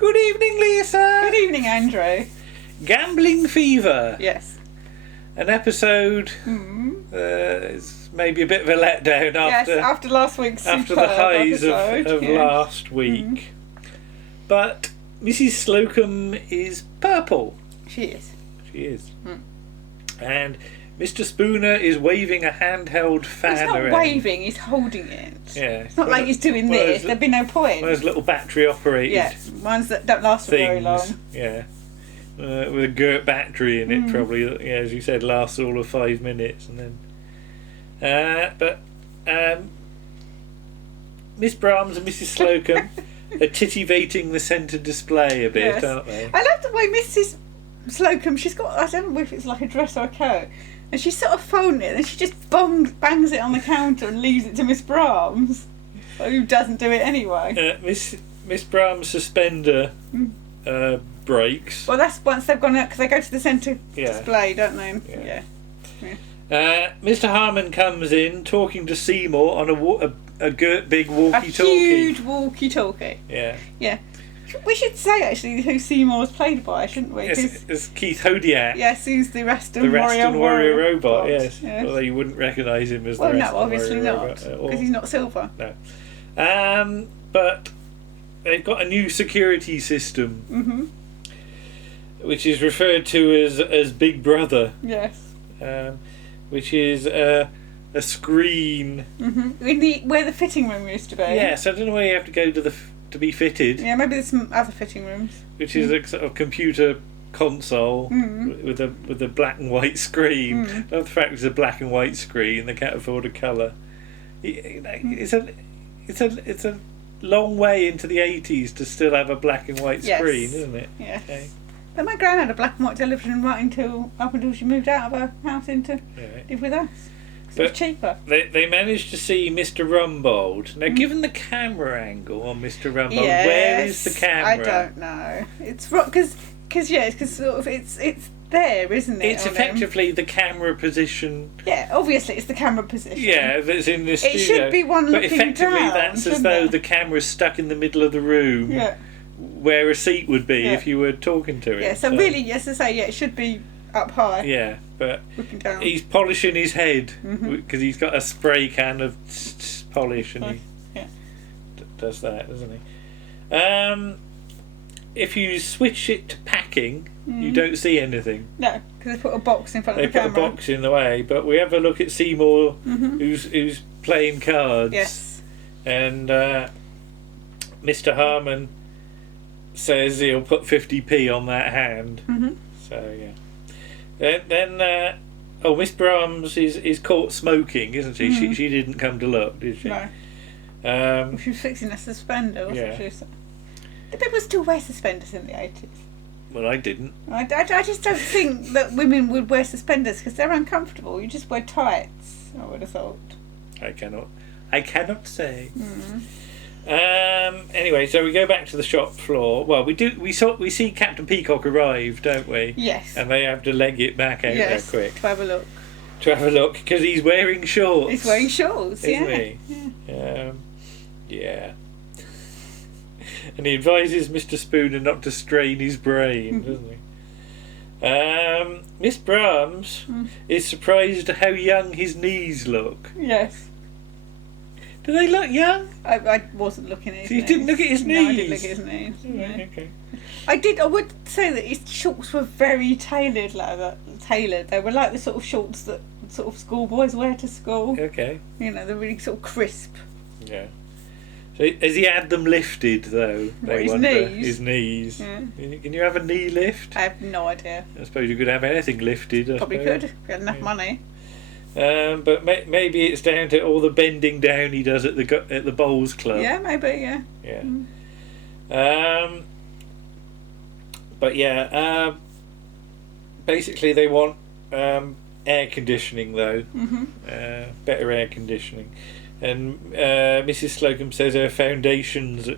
Good evening, Lisa. Good evening, Andrew. Gambling Fever. Yes. An episode is maybe a bit of a letdown after last week's after the highs of yeah. last week. But Mrs. Slocum is purple. She is. She is. And Mr. Spooner is waving a handheld fan He's not around. waving, he's holding it. Yeah. It's not like he's doing this. There'd be no point. Those little battery operated. Yeah, ones that don't last for very long. Yeah. With a Gert battery in it, probably, as you said, lasts all of 5 minutes, and then. But Miss Brahms and Mrs. Slocum are titivating the centre display a bit, aren't they? I love the way Mrs. Slocum, she's got, I don't know if it's like a dress or a coat, and she's sort of folding it, and she just bangs it on the counter and leaves it to Miss Brahms, who doesn't do it anyway. Miss Brahms' suspender breaks. Well, that's once they've gone out, because they go to the centre display, don't they? Yeah. Mr. Harmon comes in talking to Seymour on a big walkie-talkie. A huge walkie-talkie. Yeah. Yeah. We should say, actually, who Seymour was played by, shouldn't we? Yes, it's Keith Hodiak. Yes, he's the Raston Warrior robot, yes. Yes. Although you wouldn't recognise him as the Raston Warrior Warrior obviously not, because he's not silver. No. But they've got a new security system, which is referred to as Big Brother. Yes. Which is a screen. Where the fitting room used to be. Yes, I don't know where you have to go to be fitted. Yeah, maybe there's some other fitting rooms. Which is a sort of computer console with a black and white screen. I love the fact it's a black and white screen. They can't afford a colour. It's a long way into the 80s to still have a black and white screen, isn't it? Yes. Okay. But my gran had a black and white television up until she moved out of her house to live with us. It was cheaper. They managed to see Mr. Rumbold. Now, given the camera angle on Mr. Rumbold, where is the camera? I don't know. It's because sort of it's there, isn't it? It's effectively the camera position. Yeah, obviously it's the camera position. Yeah, that's in the studio. It should be one looking down. But effectively, that's as though the camera's stuck in the middle of the room. Yeah. Where a seat would be if you were talking to it. Yeah, so really, yes, to say, it should be up high. Yeah, but down. He's polishing his head because he's got a spray can of polish and he does that, doesn't he? If you switch it to packing, you don't see anything. No, because they put a box in front of the camera. They put a box in the way, but we have a look at Seymour, who's playing cards. Yes. And Mr. Harmon says he'll put 50p on that hand. So yeah. Then Miss Brahms is caught smoking, isn't she? She didn't come to look, did she? No. She was fixing a suspender, wasn't she? Did people still wear suspenders in the 80s? Well, I didn't. I just don't think that women would wear suspenders because they're uncomfortable. You just wear tights, I would have thought. I cannot say. Anyway, so we go back to the shop floor. Well, we see Captain Peacock arrive, don't we? Yes. And they have to leg it back out there quick. To have a look. To have a look, because he's wearing shorts. He's wearing shorts, isn't he? Yeah. And he advises Mr. Spooner not to strain his brain, doesn't he? Miss Brahms is surprised at how young his knees look. Yes. Do they look young? I wasn't looking at his knees. You didn't look at his knees? No, I didn't look at his knees. No. Okay. I would say that his shorts were very tailored like that. They were like the sort of shorts that sort of schoolboys wear to school. Okay. You know, they're really sort of crisp. Yeah. So has he had them lifted though? His knees? His knees. Yeah. Can you have a knee lift? I have no idea. I suppose you could have anything lifted. Probably could if you had enough money. But maybe it's down to all the bending down he does at the bowls club. Yeah, maybe. Yeah. But yeah. Basically, they want air conditioning though. Better air conditioning. And Mrs. Slocum says her foundations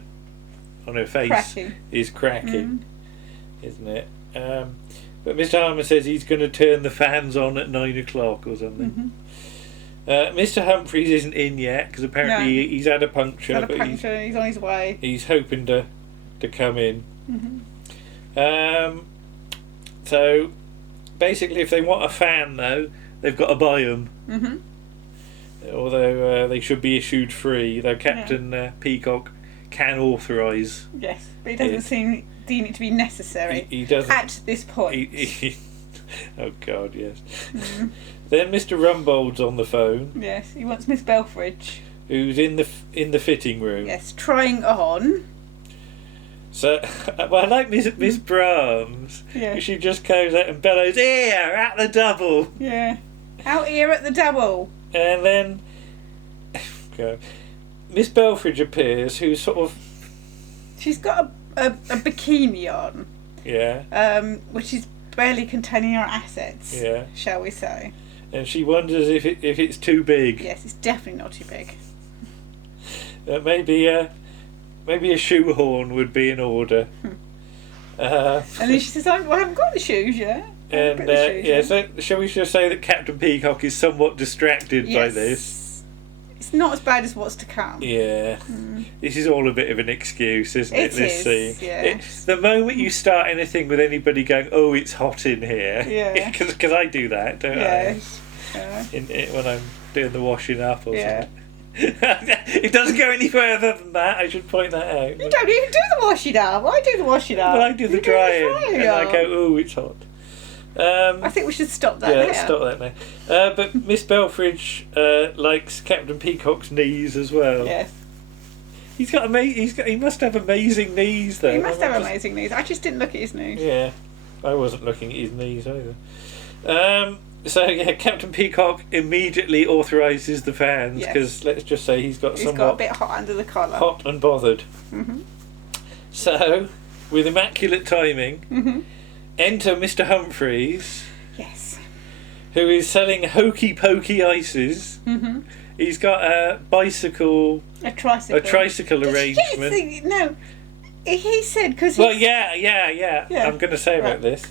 on her face is cracking, isn't it? But Mr. Harmon says he's going to turn the fans on at 9 o'clock or something. Mr. Humphries isn't in yet because apparently he's had a puncture. He's on his way. He's hoping to come in. So basically, if they want a fan, though, they've got to buy them. Although they should be issued free, though Captain Peacock can authorise. Yes, but he doesn't deem it to be necessary. He doesn't at this point. Oh God, yes. Then Mr. Rumbold's on the phone. Yes, he wants Miss Belfridge, who's in the fitting room. Yes, trying on. So, well, I like Miss Brahms. Yeah. She just goes out and bellows, "Here, at the double!" Yeah. Out here at the double. And then, God, Miss Belfridge appears, who's sort of... She's got a bikini on. Yeah. Which is barely containing her assets. Yeah. Shall we say? And she wonders if it's too big. Yes, it's definitely not too big. Maybe a shoehorn would be in order. And then she says, I haven't got the shoes yet. And so shall we just say that Captain Peacock is somewhat distracted by this? It's not as bad as what's to come. Yeah. This is all a bit of an excuse, isn't it? This scene. Yeah. The moment you start anything with anybody going, "Oh, it's hot in here," because I do that, don't I? Yeah. When I'm doing the washing up or something. It doesn't go any further than that. I should point that out. You don't even do the washing up. I do the washing up. Well, I do the drying, and I go, "Oh, it's hot." I think we should stop that. Yeah, stop that now. But Miss Belfridge likes Captain Peacock's knees as well. Yes. He must have amazing knees, though. He must have amazing knees. I just didn't look at his knees. Yeah, I wasn't looking at his knees either. So Captain Peacock immediately authorises the fans because let's just say he's got a bit hot under the collar. Hot and bothered. So, with immaculate timing, enter Mr. Humphreys. Yes. Who is selling Hokey-Pokey ices. He's got a bicycle. A tricycle arrangement. No, he said because. Well, yeah. I'm going to say about this.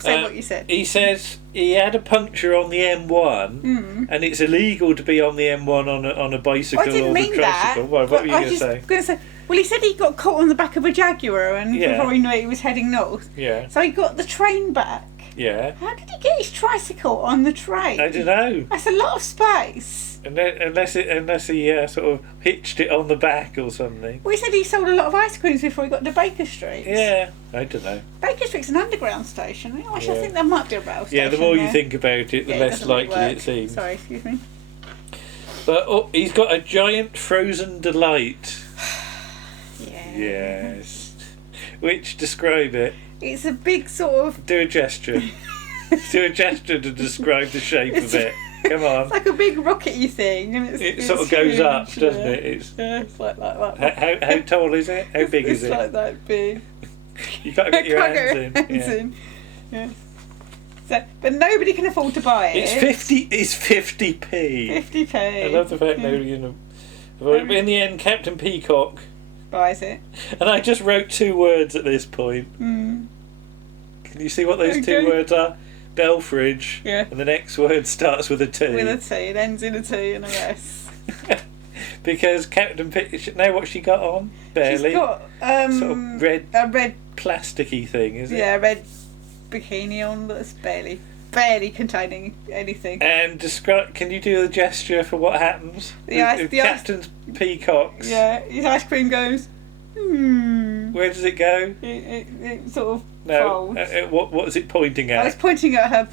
Say what you said. He says he had a puncture on the M1, and it's illegal to be on the M1 on a bicycle I didn't or mean a tricycle. that. What were you going to say? Well, he said he got caught on the back of a Jaguar and before he knew it, he was heading north. Yeah. So he got the train back. Yeah. How did he get his tricycle on the train? I don't know. That's a lot of space. Unless he sort of hitched it on the back or something. Well, he said he sold a lot of ice creams before he got to Baker Street. Yeah, I don't know. Baker Street's an underground station. I think there might be a rail station. Yeah, the more you think about it, the less likely it seems. Sorry, excuse me. But he's got a giant frozen delight. Yeah. Yes. Which, describe it. It's a big sort of... Do a gesture. Do a gesture to describe the shape of it. Come on. It's like a big rockety thing. And it sort of goes up, doesn't it? It's like that. How tall is it? How big is it? It's like that big. You've got to get your hands in. Yeah. So, but nobody can afford to buy it. It's 50p. 50p. I love the fact nobody can afford it. But in the end, Captain Peacock buys it. And I just wrote 2 words at this point. Can you see what those 2 words are? Belfridge. Yeah. And the next word starts with a T. With a T. It ends in a T and a S. Because Captain Peacock, know what she got on? Barely. She's got sort of red a plasticky thing, is it? Yeah, a red bikini on that's barely containing anything. And can you do the gesture for what happens? Captain Peacock's. Yeah, his ice cream goes. Where does it go? It sort of folds. What is it pointing at? I was pointing at her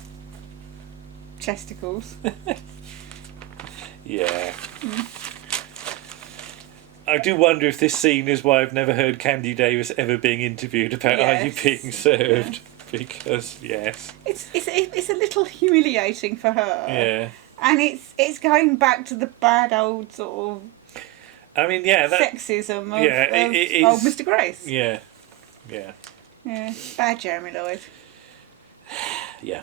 chesticles. Yeah. I do wonder if this scene is why I've never heard Candy Davis ever being interviewed about are you being served. Because it's a little humiliating for her. Yeah. And it's going back to the bad old sort of sexism of old Mr. Grace. Yeah. Bad Jeremy Lloyd. Yeah.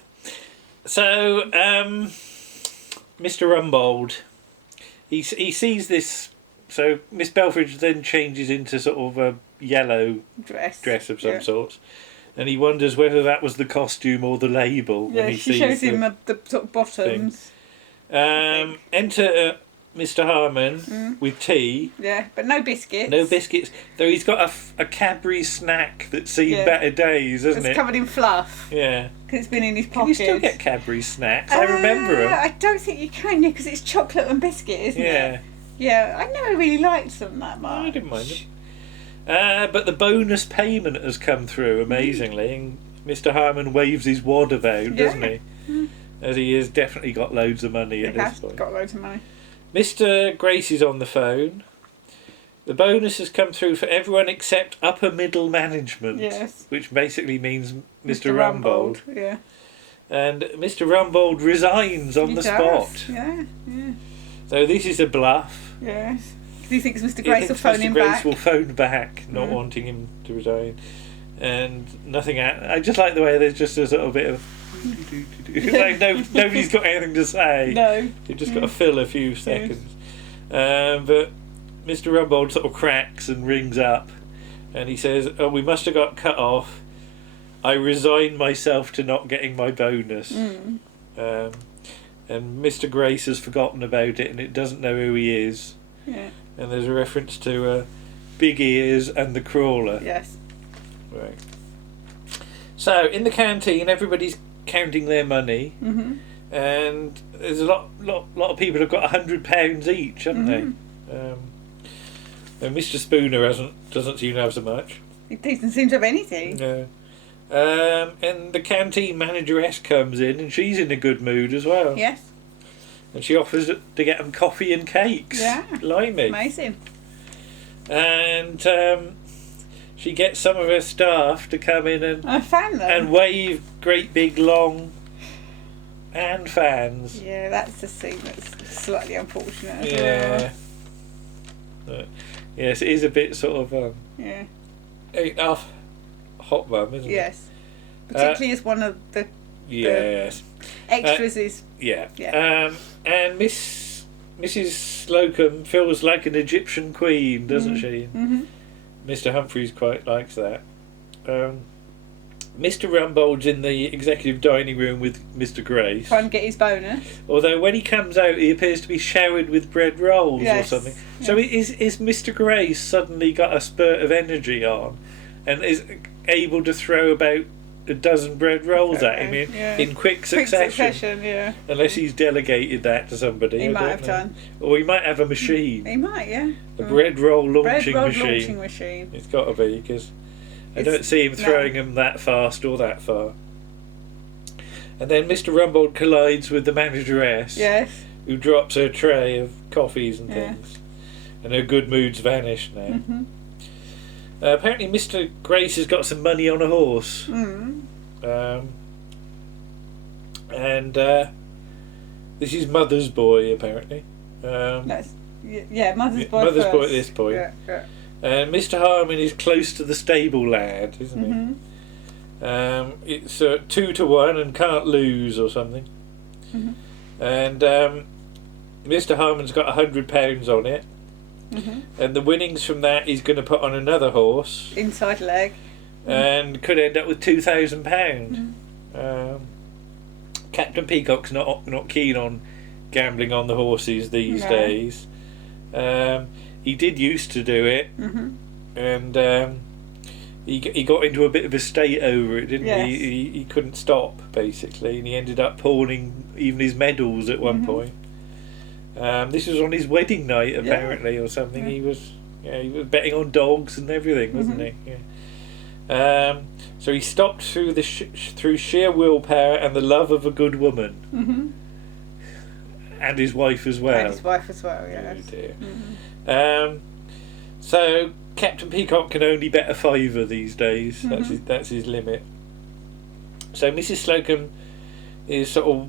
So Mr. Rumbold, he sees this. So Miss Belfridge then changes into sort of a yellow dress of some sort. And he wonders whether that was the costume or the label. Yeah, when he she shows him the sort of bottoms. Enter Mr. Harmon with tea. Yeah, but no biscuits. No biscuits. Though he's got a Cadbury snack that's seen better days, hasn't it? It's covered in fluff. Yeah. Because it's been in his Can pocket. you still get Cadbury snacks? I remember them. I don't think you can, because it's chocolate and biscuit, isn't it? Yeah, I never really liked them that much. I didn't mind them. But the bonus payment has come through amazingly, and Mr. Harmon waves his wad about, doesn't he? As he has definitely got loads of money at this point. Got loads of money. Mr. Grace is on the phone. The bonus has come through for everyone except upper middle management. Yes. Which basically means Mr. Rumbold. Yeah. And Mr. Rumbold resigns on the spot. Yeah. So this is a bluff. Yes. Because he thinks Mr. Grace will phone him Mr. Grace back. will phone back, not wanting him to resign. And nothing. I just like the way there's just a sort of bit of. Like nobody's got anything to say. No. You've just got to fill a few seconds. But Mr. Rumbold sort of cracks and rings up, and he says, "Oh, we must have got cut off. I resign myself to not getting my bonus." And Mr. Grace has forgotten about it, and it doesn't know who he is. Yeah. And there's a reference to Big Ears and the Crawler. Yes. Right. So in the canteen, everybody's counting their money, and there's a lot of people have got £100 each, haven't they? And Mr. Spooner doesn't seem to have so much. He doesn't seem to have anything. No. And the canteen manageress comes in, and she's in a good mood as well. Yes. And she offers to get them coffee and cakes. Yeah. Blimey. Amazing. And she gets some of her staff to come in and wave great big long hand fans. Yeah, that's a scene that's slightly unfortunate as well. But, yes, it is a bit sort of hot mum, isn't it? Yes. Particularly as one of the extras is. Yeah. And Mrs. Slocum feels like an Egyptian queen, doesn't she? Mr. Humphreys quite likes that. Mr. Rumbold's in the executive dining room with Mr. Grace. Trying to get his bonus. Although when he comes out, he appears to be showered with bread rolls or something. Yes. So is Mr. Grace suddenly got a spurt of energy on and is able to throw about a dozen bread rolls at him in quick succession? Unless he's delegated that to somebody. He might have done. Or he might have a machine. He might, yeah. A bread roll launching machine. It's got to be, because I don't see him throwing them that fast or that far. And then Mr. Rumbold collides with the manageress. Yes. Who drops her tray of coffees and things. And her good mood's vanished now. Apparently Mr. Grace has got some money on a horse. And this is Mother's Boy, apparently. Mother's Boy Mother's Boy at this point. And Mr. Harmon is close to the stable lad, isn't he? It's 2-1 and can't lose or something. And Mr. Harmon's got £100 on it. And the winnings from that he's going to put on another horse. Inside leg. And could end up with £2,000. Captain Peacock's not keen on gambling on the horses these days. He did used to do it, and he got into a bit of a state over it, didn't he? He couldn't stop, basically, and he ended up pawning even his medals at one point. This was on his wedding night, apparently, or something. He was betting on dogs and everything, wasn't he? So he stopped through through sheer willpower and the love of a good woman, and his wife as well. Yes. Oh dear. So Captain Peacock can only bet a £5 these days. That's his limit. So Mrs. Slocum is sort of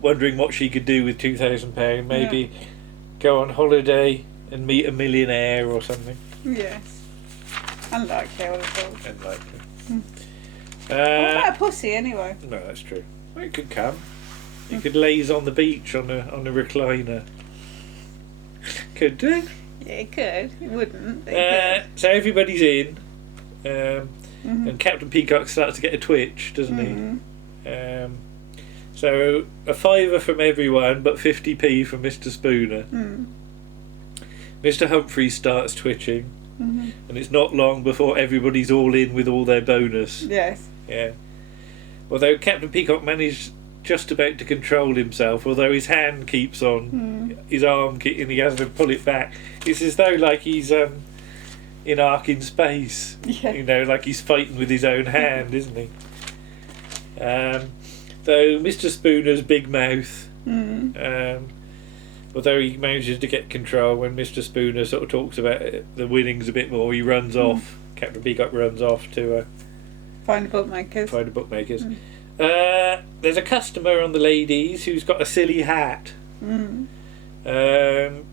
wondering what she could do with £2,000. Maybe go on holiday and meet a millionaire or something. Yes. Unlikely, I would have thought. Unlikely. What about a pussy, anyway? No, that's true. Well, it could come. You could laze on the beach on a recliner. Could do. Yeah, it could. It wouldn't. So everybody's in, and Captain Peacock starts to get a twitch, doesn't he? So a fiver from everyone, but 50p from Mr. Spooner. Mr. Humphreys starts twitching, and it's not long before everybody's all in with all their bonus. Yes. Yeah. Although Captain Peacock managed just about to control himself, although his hand keeps on, his arm, and he has to pull it back. It's as though like he's in Ark in Space. Yeah. You know, like he's fighting with his own hand, isn't he? Though Mr. Spooner's big mouth, although he manages to get control, when Mr. Spooner sort of talks about the winnings a bit more, he runs off. Captain Peacock runs off to Find the bookmakers. There's a customer on the ladies who's got a silly hat,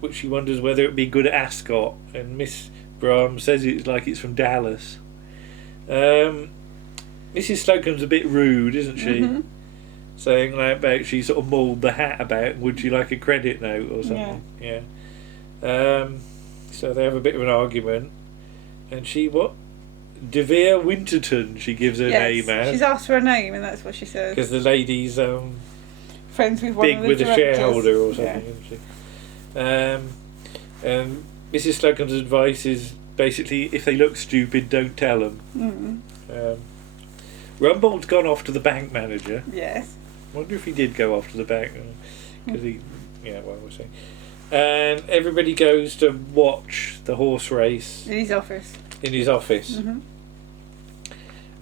which she wonders whether it would be good at Ascot, and Miss Brahms says it's like it's from Dallas. Mrs. Slocum's a bit rude, isn't she? Saying like about she sort of mauled the hat about, would you like a credit note or something? Yeah. So they have a bit of an argument, and she Devere Winterton, she gives her name as. She's asked for a name, and that's what she says. Because the lady's friends with one big of the with directors. a shareholder or something, isn't she? And Mrs. Slocum's advice is basically, if they look stupid, don't tell them. Rumbold's gone off to the bank manager. Yes. Wonder if he did go off to the bank, because we'll see. And everybody goes to watch the horse race In his office.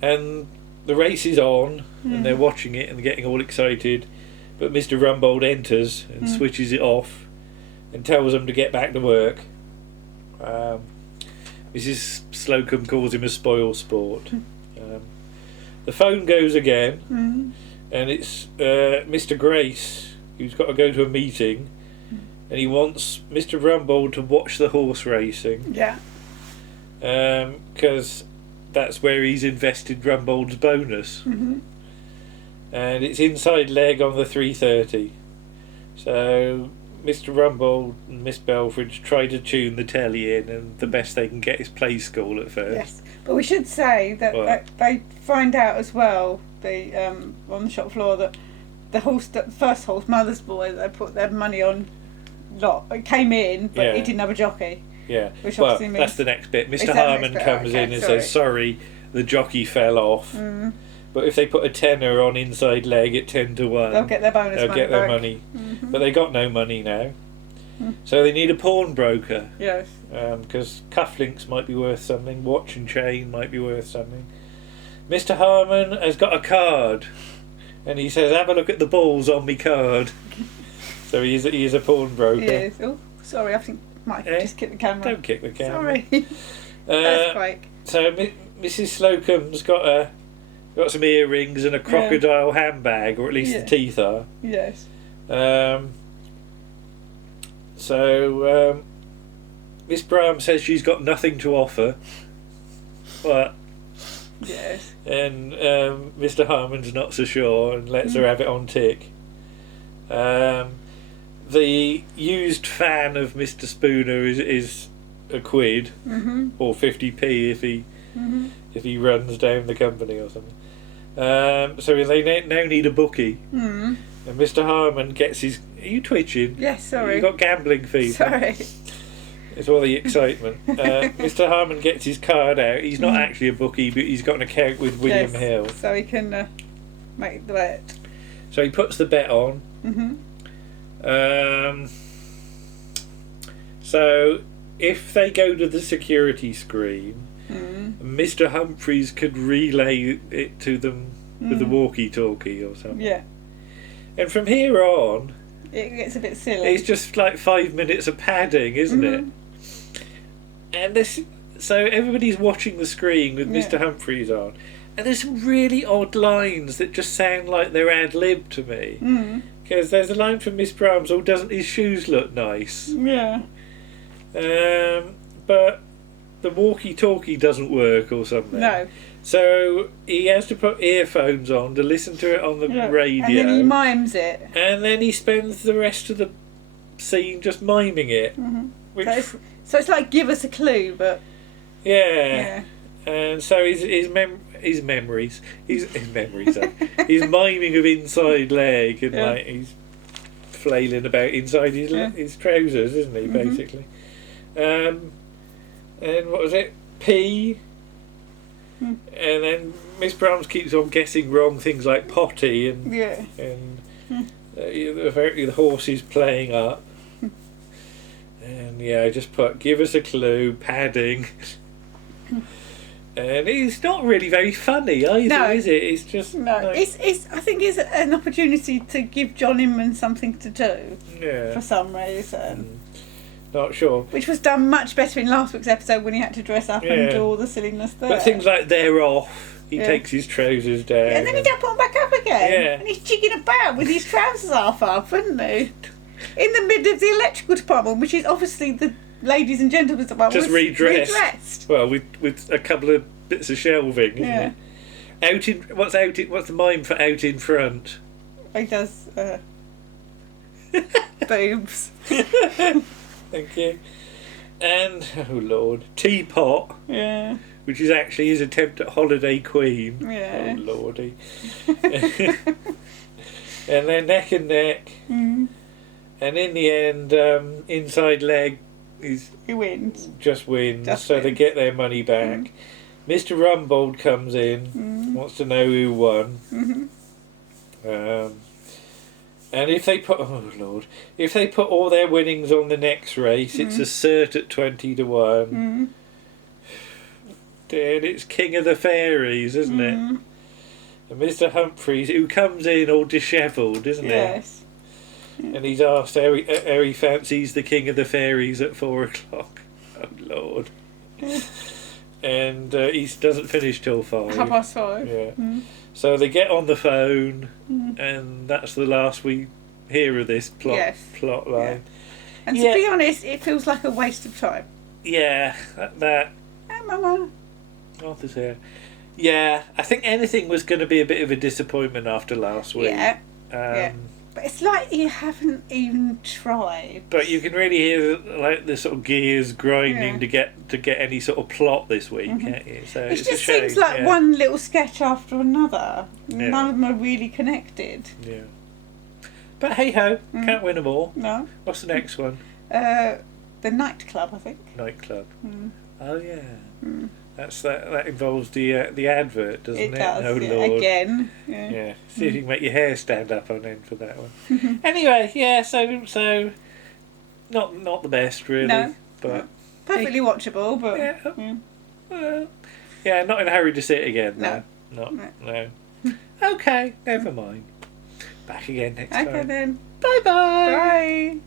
And the race is on, and they're watching it and getting all excited, but Mr. Rumbold enters and switches it off and tells them to get back to work. Mrs. Slocum calls him a spoil sport. The phone goes again, and it's Mr. Grace, who's got to go to a meeting, and he wants Mr. Rumbold to watch the horse racing. Yeah. Because that's where he's invested Rumbold's bonus. And it's inside leg on the 3:30. So Mr. Rumbold and Miss Belfridge try to tune the telly in, and the best they can get is Play School at first. Yes, but we should say that they find out as well, on the shop floor, that the first horse, Mother's Boy, that they put their money on, it came in, but he didn't have a jockey. Yeah, which obviously means that's the next bit. Mr. Harmon comes in and says, sorry, the jockey fell off. But if they put a tenner on inside leg at 10 to 1, they'll get their bonus they'll money get their back. money. But they got no money now. So they need a pawnbroker. Yes. Because cufflinks might be worth something, watch and chain might be worth something. Mr. Harmon has got a card, and he says, have a look at the balls on me card. So he is a pawnbroker. Yes. Oh, sorry, I think might just kick the camera. Don't kick the camera. Sorry. Earthquake. So Mrs. Slocum's got some earrings and a crocodile handbag, or at least the teeth are. Yes. So Miss Brown says she's got nothing to offer, but yes. And Mr. Harmon's not so sure and lets her have it on tick. The used fan of Mr. Spooner is a quid, or 50p if he runs down the company or something. So they now need a bookie, and Mr. Harmon gets his. Are you twitching? Yes, sorry. You got gambling fever. Sorry. It's all the excitement. Mr. Harmon gets his card out. He's not actually a bookie, but he's got an account with William Hill, so he can make the bet. So he puts the bet on. So if they go to the security screen, Mr. Humphreys could relay it to them with the walkie-talkie or something. Yeah. And from here on, it gets a bit silly. It's just like 5 minutes of padding, isn't it? And so everybody's watching the screen with Mr. Humphreys on, and there's some really odd lines that just sound like they're ad-lib to me. Because there's a line from Miss Brahms, oh, doesn't his shoes look nice? Yeah. But the walkie-talkie doesn't work or something. No. So he has to put earphones on to listen to it on the radio. And then he mimes it. And then he spends the rest of the scene just miming it. So it's like give us a clue, but... Yeah. And so his memories, his memories, he's miming of inside leg, and like he's flailing about inside his trousers, isn't he? Basically, and what was it? P. And then Miss Brahms keeps on guessing wrong things like potty and the horse is playing up. And I just put, give us a clue, padding. And it's not really very funny either, is it? It's just it's I think it's an opportunity to give John Inman something to do for some reason. Not sure. Which was done much better in last week's episode when he had to dress up and do all the silliness there. But things like they're off, he takes his trousers down. And then he don't put them back up again. And he's jigging about with his trousers half up, isn't he? In the middle of the electrical department, which is obviously the ladies and gentlemen's department. Just redressed. Well, with a couple of bits of shelving, isn't it? What's the mime for out in front? He does boobs. Thank you. And, oh Lord, Teapot. Yeah. Which is actually his attempt at Holiday Queen. Yeah. Oh Lordy. And then neck and neck. And in the end, inside leg he wins. Just wins. They get their money back. Mr. Rumbold comes in, wants to know who won. And if they put all their winnings on the next race, it's a cert at 20-1. Then it's King of the Fairies, isn't it? And Mr. Humphreys, who comes in all dishevelled, isn't Yes. And he's asked how he fancies the King of the Fairies at 4 o'clock. Oh Lord. And he doesn't finish till 5. 5:30. Yeah. So they get on the phone, and that's the last we hear of this plot line. And to be honest, it feels like a waste of time. Yeah, that. Hey, Mama. Arthur's here. Yeah, I think anything was going to be a bit of a disappointment after last week. But it's like you haven't even tried. But you can really hear like the sort of gears grinding to get any sort of plot this week, can't you? So it just seems like one little sketch after another. Yeah. None of them are really connected. Yeah. But hey ho, can't win them all. No. What's the next one? The nightclub, I think. Nightclub. Oh yeah. That involves the advert, doesn't it? It does. Oh Lord. Again. Yeah. See if you can make your hair stand up on end for that one. Anyway, so not the best really. No. But perfectly watchable, but not in a hurry to see it again. No. No. Okay, never mind. Back again next time. Okay then. Bye-bye. Bye.